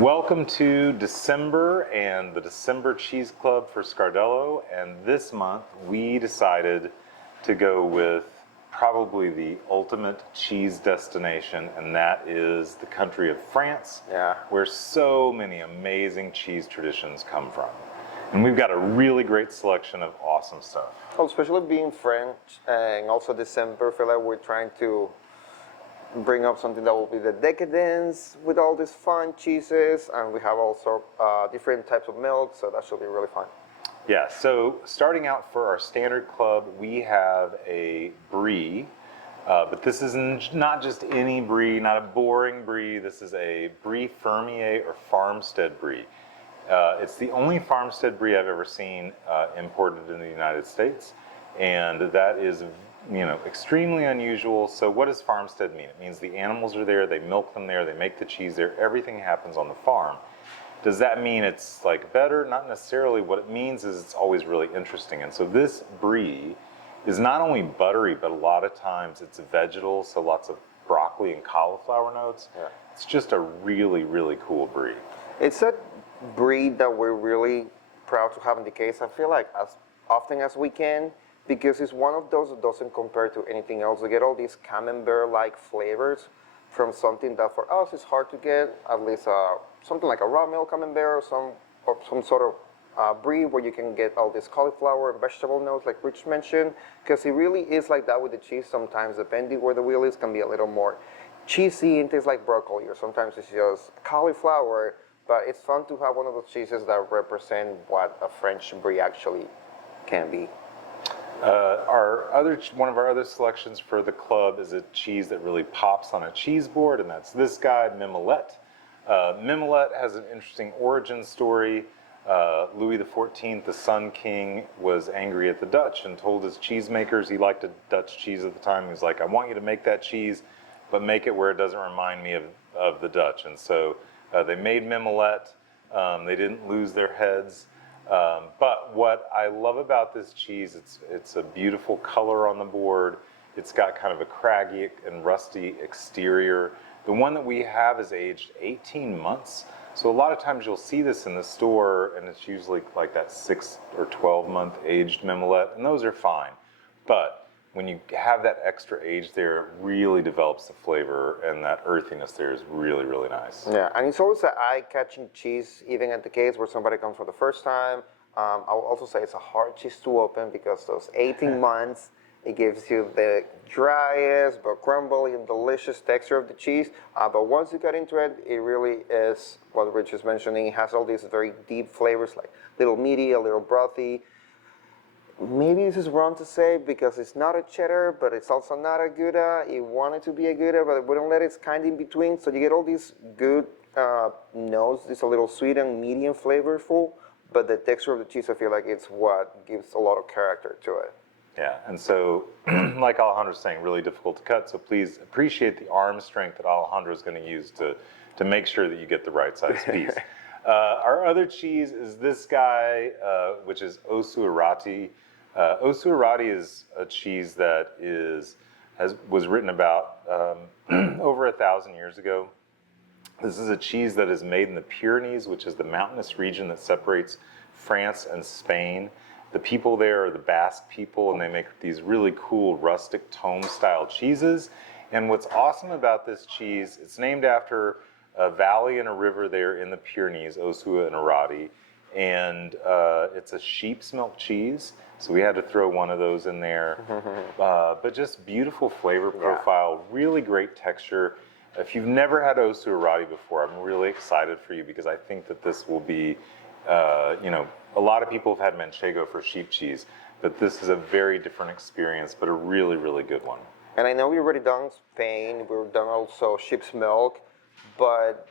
Welcome to December and the December Cheese Club for Scardello. And this month we decided to go with probably the ultimate cheese destination, and that is the country of France, where so many amazing cheese traditions come from. And we've got a really great selection of awesome stuff. Oh, especially being French and also December, I feel like we're trying to bring up something that will be the decadence with all these fun cheeses, and we have also different types of milk, so that should be really fun. Yeah, so starting out for our standard club, we have a brie, but this is not just any brie, not a boring brie. This is a brie fermier or farmstead brie. It's the only farmstead brie I've ever seen imported in the United States, and that is, extremely unusual. So what does farmstead mean? It means the animals are there, they milk them there, they make the cheese there, everything happens on the farm. Does that mean it's like better? Not necessarily. What it means is it's always really interesting. And so this brie is not only buttery, but a lot of times it's vegetal, so lots of broccoli and cauliflower notes. Yeah. It's just a really, really cool brie. It's a brie that we're really proud to have in the case. I feel like as often as we can, because it's one of those that doesn't compare to anything else. We get all these camembert-like flavors from something that for us is hard to get, at least something like a raw milk camembert or some sort of brie where you can get all this cauliflower and vegetable notes like Rich mentioned, because it really is like that with the cheese sometimes, depending where the wheel is, can be a little more cheesy and tastes like broccoli, or sometimes it's just cauliflower, but it's fun to have one of those cheeses that represent what a French brie actually can be. One of our other selections for the club is a cheese that really pops on a cheese board, and that's this guy, Mimolette. Mimolette has an interesting origin story. Louis XIV, the Sun King, was angry at the Dutch and told his cheesemakers, he liked a Dutch cheese at the time, he was like, I want you to make that cheese, but make it where it doesn't remind me of the Dutch. And so they made Mimolette. They didn't lose their heads. But what I love about this cheese, it's a beautiful color on the board. It's got kind of a craggy and rusty exterior. The one that we have is aged 18 months. So a lot of times you'll see this in the store, and it's usually like that 6 or 12 month aged Mimolette, and those are fine. But when you have that extra age there, it really develops the flavor, and that earthiness there is really, really nice. Yeah, and it's always an eye-catching cheese, even at the case where somebody comes for the first time. I will also say it's a hard cheese to open because those 18 months, it gives you the driest but crumbly and delicious texture of the cheese. But once you get into it, it really is what Rich is mentioning. It has all these very deep flavors, like a little meaty, a little brothy. Maybe this is wrong to say because it's not a cheddar, but it's also not a Gouda. It wanted to be a Gouda, but we don't let it. It's kind of in between. So you get all these good notes. It's a little sweet and medium flavorful, but the texture of the cheese, I feel like it's what gives a lot of character to it. Yeah, and so, like Alejandro's saying, really difficult to cut. So please appreciate the arm strength that Alejandro is going to use to make sure that you get the right size piece. Our other cheese is this guy, which is Osuarati. Osuarati is a cheese that was written about over 1,000 years ago. This is a cheese that is made in the Pyrenees, which is the mountainous region that separates France and Spain. The people there are the Basque people, and they make these really cool rustic tome-style cheeses. And what's awesome about this cheese, it's named after a valley and a river there in the Pyrenees, Osua and Arati, and it's a sheep's milk cheese, so we had to throw one of those in there. But just beautiful flavor profile, really great texture. If you've never had Osua Arati before, I'm really excited for you because I think that this will be, a lot of people have had Manchego for sheep cheese, but this is a very different experience, but a really, really good one. And I know we've already done Spain, we've done also sheep's milk, but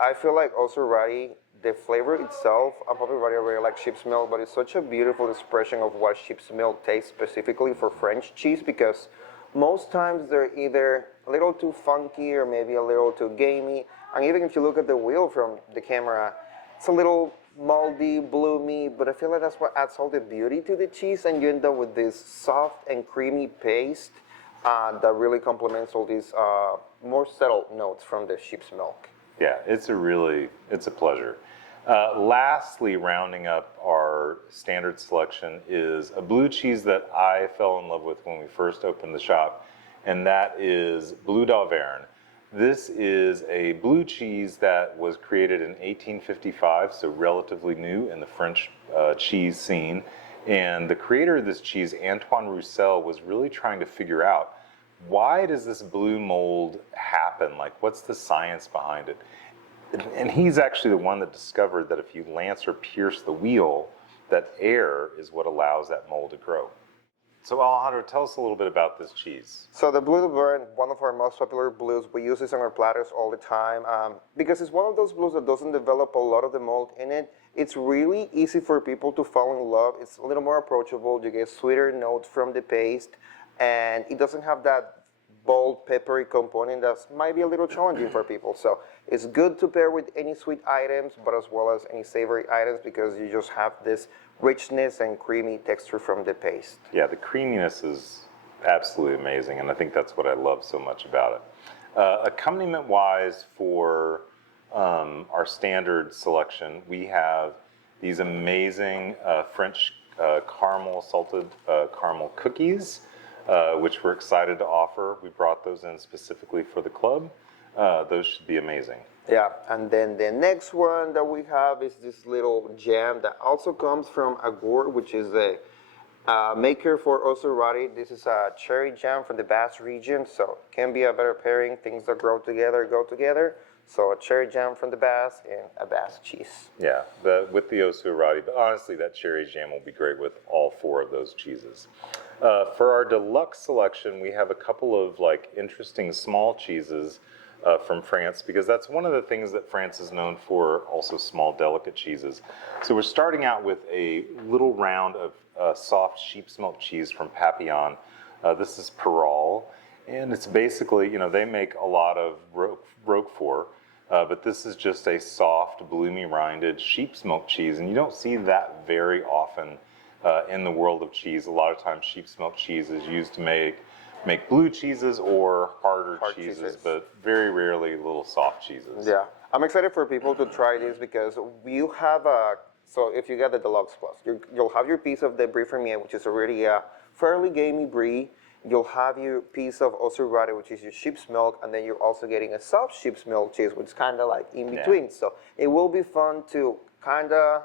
I feel like also Radi, the flavor itself, I'm probably really like sheep's milk, but it's such a beautiful expression of what sheep's milk tastes specifically for French cheese, because most times they're either a little too funky or maybe a little too gamey. And even if you look at the wheel from the camera, it's a little moldy, bloomy, but I feel like that's what adds all the beauty to the cheese, and you end up with this soft and creamy paste that really complements all these more settled notes from the sheep's milk. Yeah, it's a pleasure. Lastly, rounding up our standard selection is a blue cheese that I fell in love with when we first opened the shop, and that is Blue d'Auvergne. This is a blue cheese that was created in 1855, so relatively new in the French cheese scene. And the creator of this cheese, Antoine Roussel, was really trying to figure out, why does this blue mold happen? Like, what's the science behind it? And he's actually the one that discovered that if you lance or pierce the wheel, that air is what allows that mold to grow. So Alejandro, tell us a little bit about this cheese. So the blue burn, one of our most popular blues, we use this on our platters all the time because it's one of those blues that doesn't develop a lot of the mold in it. It's really easy for people to fall in love. It's a little more approachable. You get sweeter notes from the paste, and it doesn't have that bold, peppery component that might be a little challenging for people. So it's good to pair with any sweet items, but as well as any savory items, because you just have this richness and creamy texture from the paste. Yeah, the creaminess is absolutely amazing, and I think that's what I love so much about it. Accompaniment-wise, for our standard selection, we have these amazing French caramel salted caramel cookies, which we're excited to offer. We brought those in specifically for the club. Those should be amazing. Yeah, and then the next one that we have is this little jam that also comes from Agur, which is a maker for Osorati. This is a cherry jam from the Basque region, so can be a better pairing. Things that grow together go together. So a cherry jam from the Basque and a Basque cheese. Yeah, with the Osorati, but honestly, that cherry jam will be great with all four of those cheeses. For our deluxe selection, we have a couple of interesting small cheeses from France, because that's one of the things that France is known for, also small, delicate cheeses. So we're starting out with a little round of soft sheep's milk cheese from Papillon. This is Perol, and it's basically, they make a lot of Roquefort, but this is just a soft, bloomy rinded sheep's milk cheese, and you don't see that very often in the world of cheese. A lot of times sheep's milk cheese is used to make blue cheeses or hard cheeses, but very rarely little soft cheeses. Yeah, I'm excited for people to try this because you have so if you get the Deluxe Plus, you'll have your piece of the Brie Fermier, which is already a fairly gamey Brie. You'll have your piece of Osorati, which is your sheep's milk, and then you're also getting a soft sheep's milk cheese, which is kind of like in between. Yeah. So it will be fun to kind of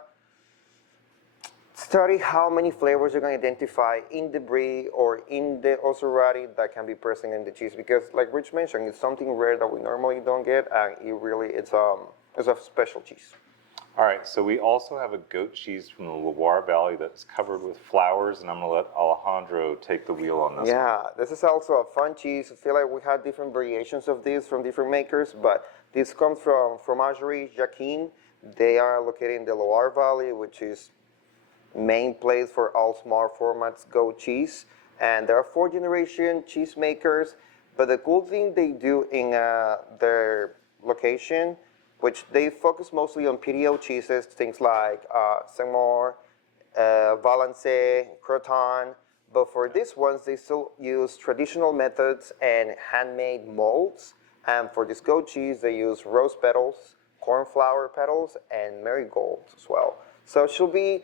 study how many flavors you're going to identify in the Brie or in the Osorati that can be present in the cheese, because like Rich mentioned, it's something rare that we normally don't get, and it's a special cheese. All right, so we also have a goat cheese from the Loire Valley that's covered with flowers, and I'm going to let Alejandro take the wheel on this. Yeah, this is also a fun cheese. I feel like we had different variations of this from different makers, but this comes from Fromagerie Jacquin. They are located in the Loire Valley, which is main place for all small formats goat cheese. And there are 4th-generation cheese makers, but the cool thing they do in their location, which they focus mostly on PDO cheeses, things like Saint-Maur, Valençay, Croton. But for these ones, they still use traditional methods and handmade molds. And for this goat cheese, they use rose petals, cornflower petals, and marigold as well. So it should be,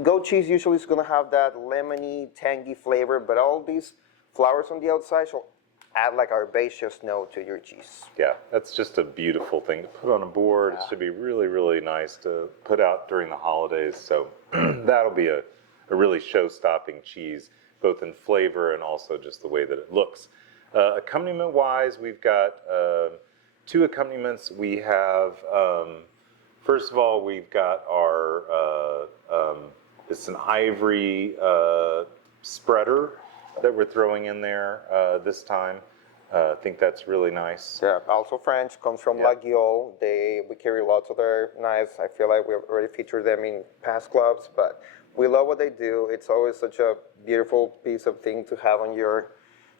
goat cheese usually is going to have that lemony, tangy flavor, but all these flowers on the outside should add like herbaceous note to your cheese. Yeah, that's just a beautiful thing to put on a board. Yeah. It should be really, really nice to put out during the holidays. So that'll be a really show-stopping cheese, both in flavor and also just the way that it looks. Accompaniment-wise, we've got 2 accompaniments. We have, first of all, we've got our, it's an ivory spreader that we're throwing in there this time. I think that's really nice. Yeah, also French, comes from La Guiole. We carry lots of their knives. I feel like we've already featured them in past clubs, but we love what they do. It's always such a beautiful piece of thing to have on your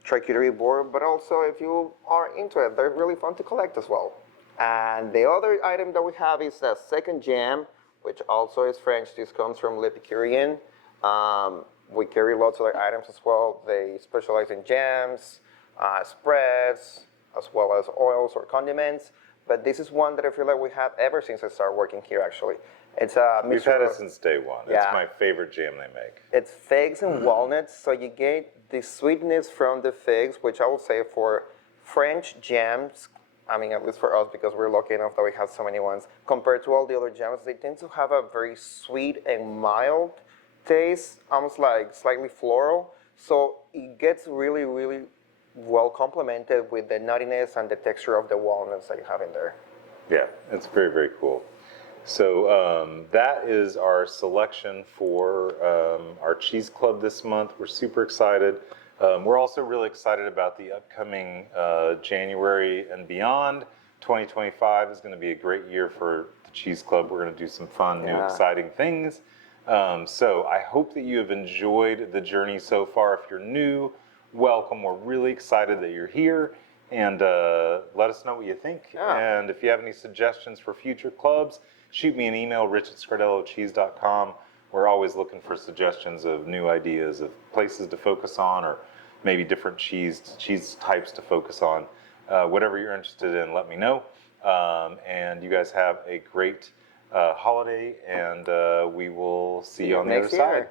charcuterie board, but also if you are into it, they're really fun to collect as well. And the other item that we have is a second jam, which also is French. This comes from L'Epicurien. We carry lots of other items as well. They specialize in jams, spreads, as well as oils or condiments. but this is one that I feel like we had ever since I started working here, actually. It's a We've mixture had it of- since day one. It's Yeah. my favorite jam they make. It's figs and walnuts, so you get the sweetness from the figs, which I would say for French jams, I mean, at least for us, because we're lucky enough that we have so many ones, compared to all the other jams, they tend to have a very sweet and mild taste, almost like slightly floral. So it gets really, really well complemented with the nuttiness and the texture of the walnuts that you have in there. Yeah, it's very, very cool. So that is our selection for our cheese club this month. We're super excited. We're also really excited about the upcoming January and beyond. 2025 is going to be a great year for the cheese club. We're going to do some fun, new, exciting things. So I hope that you have enjoyed the journey so far. If you're new, welcome. We're really excited that you're here. And let us know what you think. Yeah. And if you have any suggestions for future clubs, shoot me an email, rich@scardellocheese.com. We're always looking for suggestions of new ideas of places to focus on, or maybe different cheese types to focus on. Whatever you're interested in, let me know. And you guys have a great holiday, and we will see you on the other Next year. side.